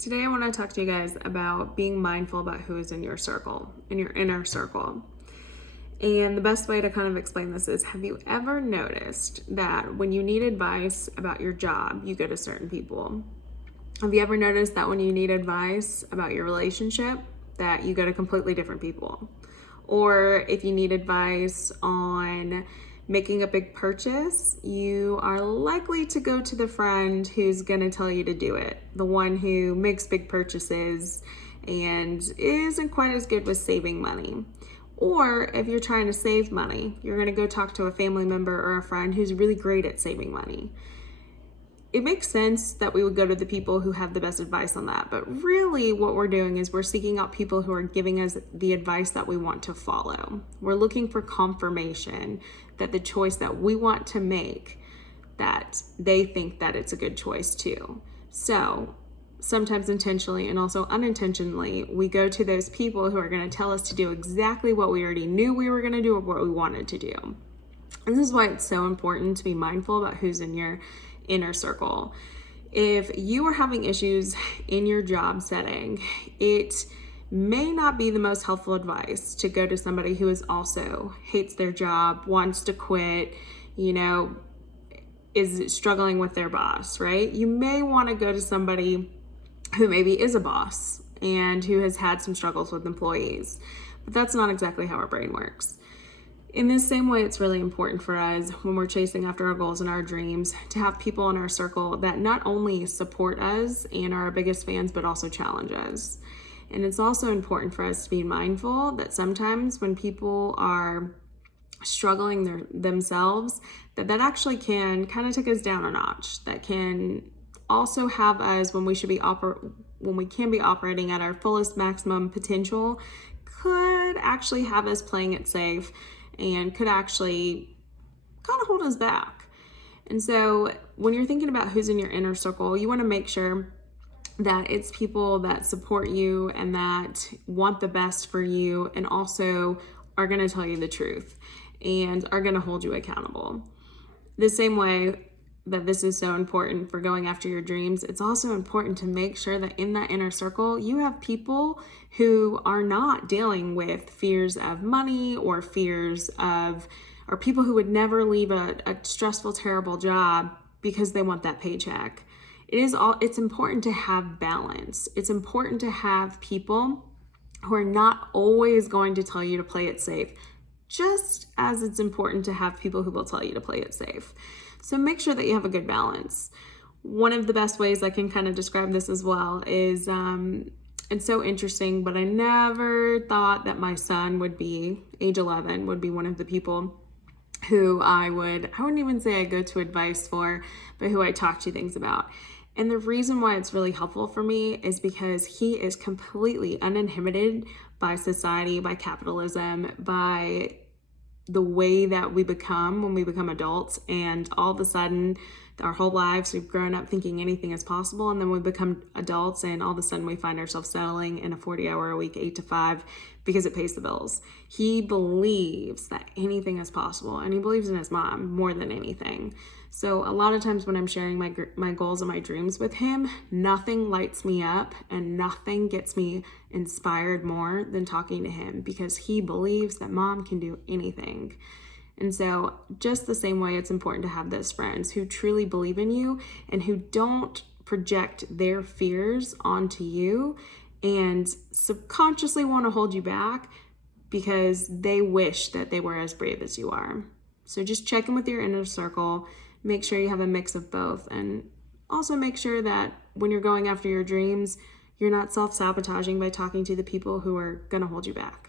Today I want to talk to you guys about being mindful about who is in your circle, in your inner circle. And the best way to kind of explain this is, have you ever noticed that when you need advice about your job, you go to certain people? Have you ever noticed that when you need advice about your relationship, that you go to completely different people? Or if you need advice on making a big purchase, you are likely to go to the friend who's going to tell you to do it, the one who makes big purchases and isn't quite as good with saving money. Or if you're trying to save money, you're going to go talk to a family member or a friend who's really great at saving money. It makes sense that we would go to the people who have the best advice on that, but really what we're doing is we're seeking out people who are giving us the advice that we want to follow. We're looking for confirmation that the choice that we want to make, that they think that it's a good choice too. So sometimes intentionally and also unintentionally, we go to those people who are going to tell us to do exactly what we already knew we were going to do or what we wanted to do. This is why it's so important to be mindful about who's in your inner circle. If you are having issues in your job setting, it may not be the most helpful advice to go to somebody who is also hates their job, wants to quit, is struggling with their boss, right? You may want to go to somebody who maybe is a boss and who has had some struggles with employees. But that's not exactly how our brain works. In this same way, it's really important for us when we're chasing after our goals and our dreams to have people in our circle that not only support us and are our biggest fans, but also challenge us. And it's also important for us to be mindful that sometimes when people are struggling themselves, that actually can kind of take us down a notch. That can also have us when we can be operating at our fullest maximum potential, could actually have us playing it safe and could actually kind of hold us back. And so when you're thinking about who's in your inner circle, you want to make sure that it's people that support you and that want the best for you and also are going to tell you the truth and are going to hold you accountable. The same way that this is so important for going after your dreams, it's also important to make sure that in that inner circle, you have people who are not dealing with fears of money or or people who would never leave a stressful, terrible job because they want that paycheck. It's important to have balance. It's important to have people who are not always going to tell you to play it safe, just as it's important to have people who will tell you to play it safe. So make sure that you have a good balance. One of the best ways I can kind of describe this as well is, it's so interesting, but I never thought that my son would be, age 11, would be one of the people who I wouldn't even say I go to advice for, but who I talk to things about. And the reason why it's really helpful for me is because he is completely uninhibited by society, by capitalism, by the way that we become when we become adults, and all of a sudden our whole lives we've grown up thinking anything is possible, and then we become adults and all of a sudden we find ourselves settling in a 40-hour-a-week 8 to 5 because it pays the bills. He believes that anything is possible, and he believes in his mom more than anything. So a lot of times when I'm sharing my goals and my dreams with him, nothing lights me up and nothing gets me inspired more than talking to him, because he believes that mom can do anything. And so just the same way, it's important to have those friends who truly believe in you and who don't project their fears onto you and subconsciously want to hold you back because they wish that they were as brave as you are. So just check in with your inner circle, make sure you have a mix of both, and also make sure that when you're going after your dreams, you're not self-sabotaging by talking to the people who are going to hold you back.